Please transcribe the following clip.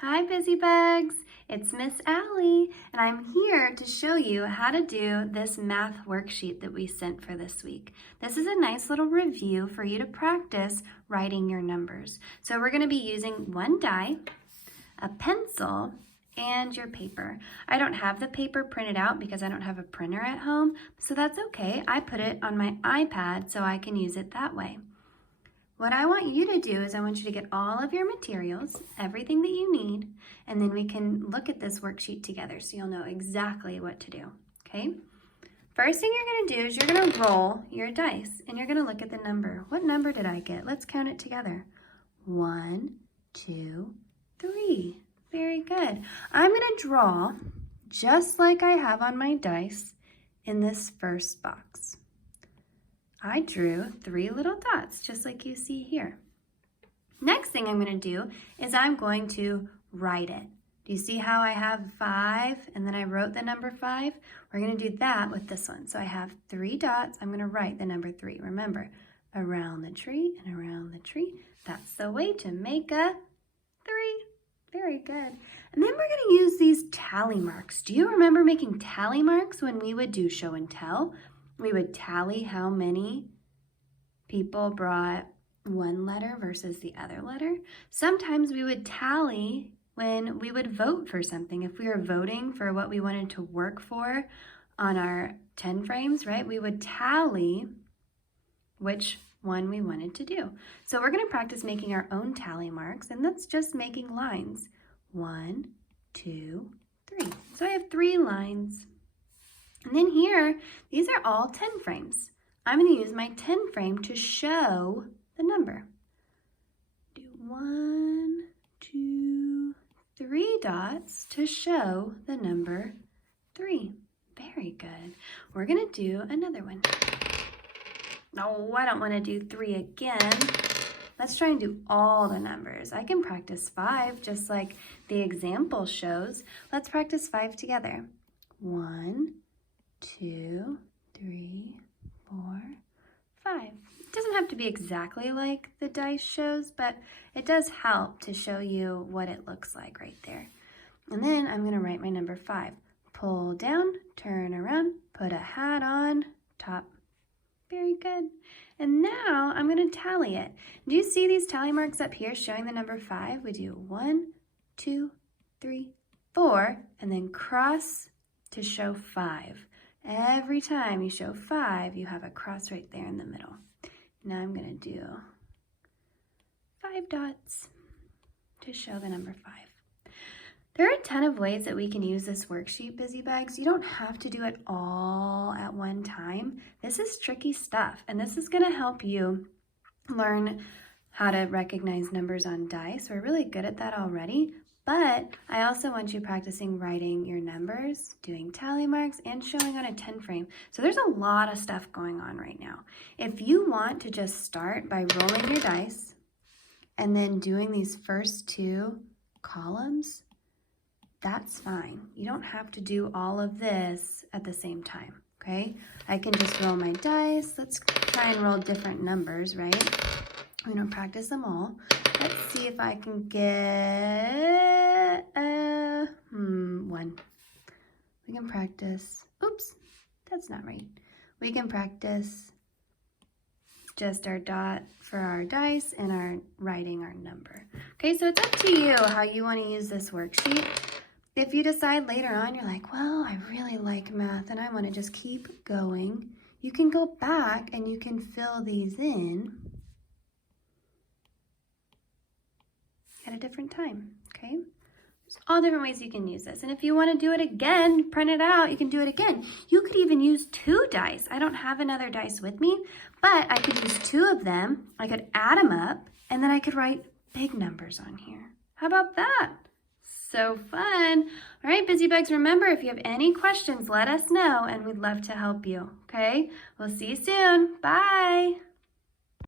Hi Busybugs, it's Miss Allie, and I'm here to show you how to do this math worksheet that we sent for this week. This is a nice little review for you to practice writing your numbers. So we're going to be using one die, a pencil, and your paper. I don't have the paper printed out because I don't have a printer at home, so that's okay. I put it on my iPad so I can use it that way. What I want you to do is I want you to get all of your materials, everything that you need, and then we can look at this worksheet together so you'll know exactly what to do, okay? First thing you're gonna do is you're gonna roll your dice and you're gonna look at the number. What number did I get? Let's count it together. 1, 2, 3. Very good. I'm gonna draw, just like I have on my dice, in this first box. I drew 3 little dots, just like you see here. Next thing I'm going to do is I'm going to write it. Do you see how I have 5 and then I wrote the number 5? We're going to do that with this one. So I have 3 dots. I'm going to write the number 3. Remember, around the tree and around the tree. That's the way to make a 3. Very good. And then we're going to use these tally marks. Do you remember making tally marks when we would do show and tell? We would tally how many people brought one letter versus the other letter. Sometimes we would tally when we would vote for something. If we were voting for what we wanted to work for on our 10 frames, right? We would tally which one we wanted to do. So we're going to practice making our own tally marks, and that's just making lines. 1, 2, 3. So I have 3 lines. And then here, these are all 10 frames. I'm going to use my 10 frame to show the number. Do 1, 2, 3 dots to show the number 3. Very good. We're going to do another one. No, I don't want to do 3 again. Let's try and do all the numbers. I can practice 5 just like the example shows. Let's practice 5 together. 1, 2, 3, 4, 5. It doesn't have to be exactly like the dice shows, but it does help to show you what it looks like right there. And then I'm going to write my number 5. Pull down, turn around, put a hat on, top. Very good. And now I'm going to tally it. Do you see these tally marks up here showing the number 5? We do 1, 2, 3, 4, and then cross to show 5. Every time you show 5, you have a cross right there in the middle. Now I'm going to do 5 dots to show the number 5. There are a ton of ways that we can use this worksheet, Busybugs. You don't have to do it all at one time. This is tricky stuff, and this is going to help you learn how to recognize numbers on dice. We're really good at that already. But I also want you practicing writing your numbers, doing tally marks, and showing on a 10 frame. So there's a lot of stuff going on right now. If you want to just start by rolling your dice and then doing these first 2 columns, that's fine. You don't have to do all of this at the same time, okay? I can just roll my dice. Let's try and roll different numbers, right? I'm gonna practice them all. Let's see if I can get 1. We can practice, oops, that's not right. We can practice just our dot for our dice and our writing our number. Okay, so it's up to you how you want to use this worksheet. If you decide later on, you're like, well, I really like math and I want to just keep going, you can go back and you can fill these in at a different time, okay? There's all different ways you can use this. And if you want to do it again, print it out, you can do it again. You could even use 2 dice. I don't have another dice with me, but I could use 2 of them. I could add them up, and then I could write big numbers on here. How about that? So fun. All right, Busybugs, remember, if you have any questions, let us know, and we'd love to help you, okay? We'll see you soon. Bye.